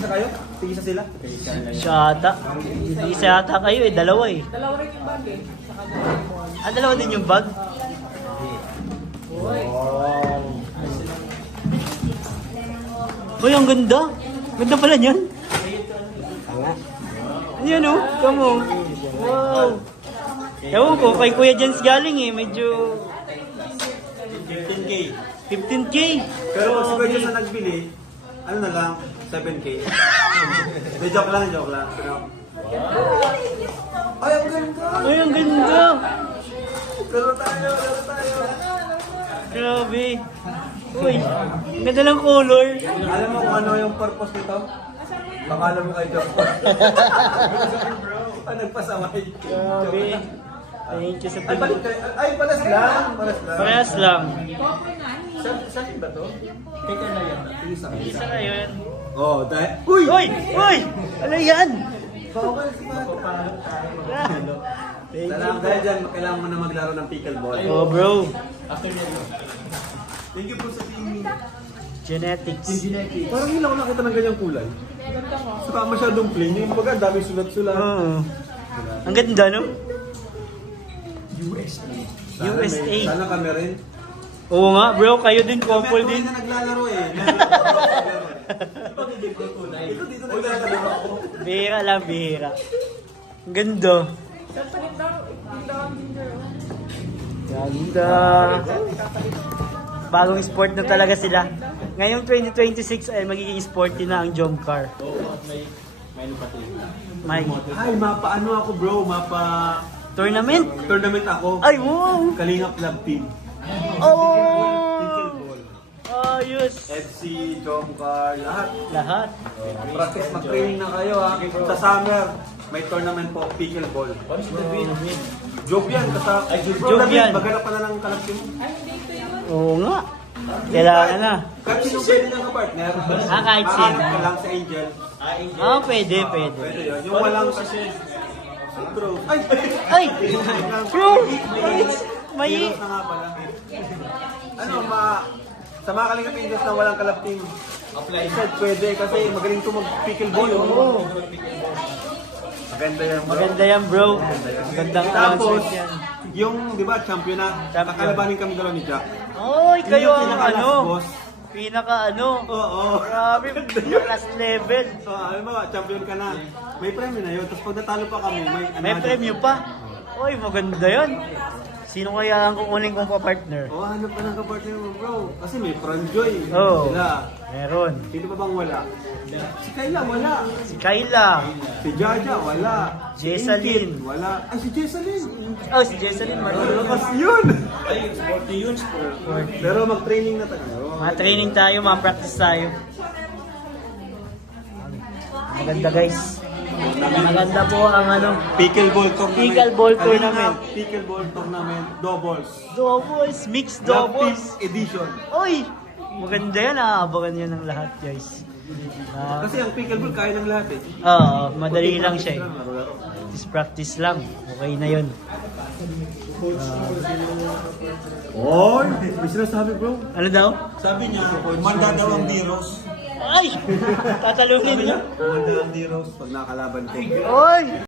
Tig-isa kayo? Tig-isa sila? Siya ata. Isa ata kayo eh, dalawa eh. Dalawa rin yung bag eh. Saka Ah, dalawa din yung bag? Uy, ang ganda. Ganda pala niyan. Ayan o, kamo. Wow. Ewan ko, kay Kuya Jens galing eh, medyo 15K. 15K. Pero pag si Kuya sa nagbili, ano na lang, 7K. De, joke lang, joke lang. Ay, ang ganda! Uy, ang ganda. Laro tayo, laro tayo. Grabe. Uy, ang ganda ng color. Alam mo kung ano yung purpose nito? Baka alam mo kay Joke. Nagpasaway. Grabe. Thank you sa Ay, balik kayo. Ay, palas lang. Palas lang. Parehas lang. Saan ba to? Kaya na yan. Isa. Isa na yun. Oh, dahil... Uy! Uy! Uy! Ano yan? Bawal si Mata. Thank you. Dahil dyan, kailangan mo na maglaro ng pickleball. Oh bro. Thank you po sa team. Genetics. Parang hindi lang ako nakita ng ganyang kulay. Saka masyadong plain. Yung baga, dami sulat-sulat. Oo. Ang ganda no? USA. Sana kami rin. Oo nga bro, kayo din, couple din. Ito na naglalaro eh. Ito dito naglalaro ako. Bihira lang, bihira. Ang ganda. Saan pa rin daw? Yung daw ang ginger. Ganda. Bagong sport na talaga sila. Ngayong 2026 ay magiging sporty na ang jump car. May Ay, mapa-ano ako bro, tournament. tournament ako. Ay, wow! Kalingap Club Team. Oh! Pickleball. Ayos! FC, jump car, lahat. Lahat. Practice, mag-training na kayo ha. Sa summer, may tournament po, pickleball. Joke yan, Joke yan. Maghanap pa na ng Club Team. Ay, hindi ito yun. Oo nga. Kailangan na. Kahit sino pwede niyang kapartner. Ah, kahit sino. Hanap ka lang sa Angel. Ah, pwede, pwede. Pwede yun. Yung walang bro. Ay! Ay! Bro! May... Heroes na nga pala. Ano, sa mga kalingap Angels na walang Club Team. Apply. Said pwede kasi magaling to mag-pickleball. Oo. Maganda yan bro. Maganda yan bro. Magandang Tapos, announcement yan. yung, di ba, champion na, Champion. kakalabanin kami dalawa ni Jack. Oy, kayo Yung ang pinaka-last ano? boss. Pinaka ano? Oo. Grabe, last level. So, alam mo, champion ka na. May premyo na yun. Tapos pag natalo pa kami, May premyo pa. Oy, maganda yan. Sino kaya ang kukunin kong pa-partner? Oo, hanap ka ng kapartner mo bro. Kasi may Franjoy. Oo. Sila. Meron. Sino pa bang wala? Si Kayla, wala. Si Kayla. Si Jaja, wala. Si Jessalyn. Ingrid, wala. Ay, si Jessalyn. Oh, si Jessalyn Martin. Lakas yun! Ay, sporty yun, Pero mag-training na tayo. Mga training tayo, mga practice tayo. Maganda guys. Maganda po ang ano, Pickleball tournament. Pickleball tournament. Pickleball tournament. Doubles. doubles, mixed Love doubles. Team Edition. Oy! Maganda yan, aabangan yan ng lahat guys. Kasi ang pickleball kaya ng lahat eh. Oo, madali lang siya eh. Laro-laro. Practice lang. Okay na yun. Oy! May sinasabi bro. Ano daw? Sabi niya, manda daw ang D-Rose. Ay! Tatalunin niya. Manda ang D-Rose pag nakalaban ko. Oy!